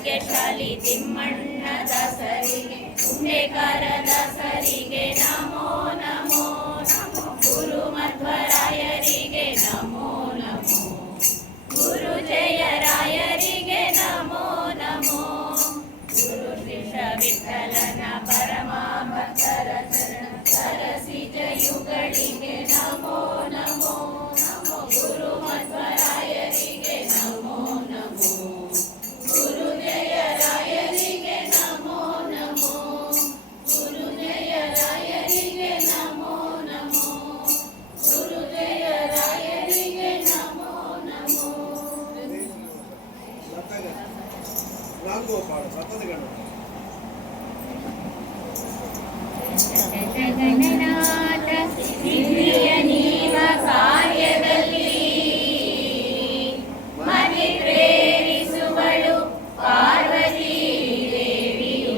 ಭಾಗ್ಯಶಾಲಿ ತಿಮ್ಮಣ್ಣ ದಾಸರಿಗೆ ಉಂಡೆಕಾರ ದಾಸರಿಗೆ ನಮೋ ನಮೋ ನಮೋ. ಗುರು ಮಧ್ವರಾಯರಿಗೆ ನಮೋ ನಮೋ. ಗುರು ಜಯರಾಯರಿಗೆ ನಮೋ ನಮೋ. ಗುರು ಶ್ರೀಶ ವಿಠಲನ ಪರಮ ಭಕ್ತರ ಚರಣ ಸರಸಿಜಯುಗಳಿಗೆ ನಮೋ ನಮೋ ನಮೋ. ಗುರು ಮಧ್ವರಾಯರಿಗೆ ನಮೋ ನಮೋ. ಗುರು ಜಯರಾಯರಿಗೆ ನಮೋ ನಮೋ. ಗುರು ಜಯರಾಯರಿಗೆ ನಮೋ ನಮೋ. ಗುರು ಜಯರಾಯರಿಗೆ ನಮೋ ನಮೋ. ಗಣನಾಥ ಸಿದ್ಧಿಯ ನೀವ ಕಾರ್ಯದಲ್ಲಿ ಮನೆ ಪ್ರೇರಿಸುವಳು ಪಾರ್ವತಿ ದೇವಿಯು.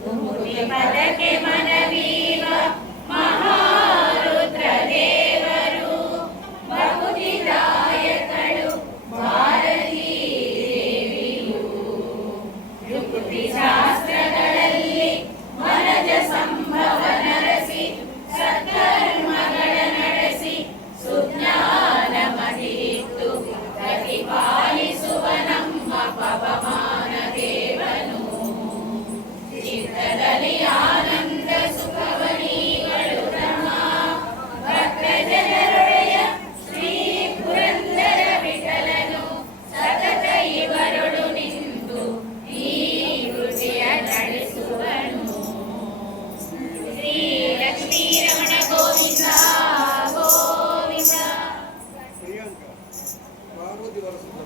ಮುಮುಟಿ ಪದಕ್ಕೆ ಮನವೀವ ಮಹಾರುದ್ರ ದೇವರು. ಬಹುದಿದಾಯಕಳು ಭಾರತೀ ದೇವಿಯು. ಯುಕ್ತಿ ಶಾಸ್ತ್ರಗಳಲ್ಲಿ ವನಜ ಸಂಭವ ನರಸಿ ಸತ್ಕರ್ಮಗಳ ನಡೆಸಿ ಸುಜ್ಞಾನ ಮದಿತ್ತು ಪ್ರತಿಪಾಲಿಸುವ ನಮ್ಮ ಪವಮಾನ ದೇವನು. ಚಿತ್ತದಲ್ಲಿ ಆನಂದ ಸುಖವನೀಗಳು ರಮ ಭಕ್ತ ಜನರೊಡೆಯ ಶ್ರೀ ಪುರಂದರ ವಿಠಲನು. ಸತತ ಇವರೊಡು ನಿಂತು ಈ ಕೃತಿಯ ನಡೆಸುವನು. ಶ್ರೀ ಲಕ್ಷ್ಮೀ ರಮಣ ಗೋವಿಂದ ಗೋವಿಂದ. ಪ್ರಿಯಾಂಕಾ ಪಾರ್ವತಿ ವರಸುತ್ತ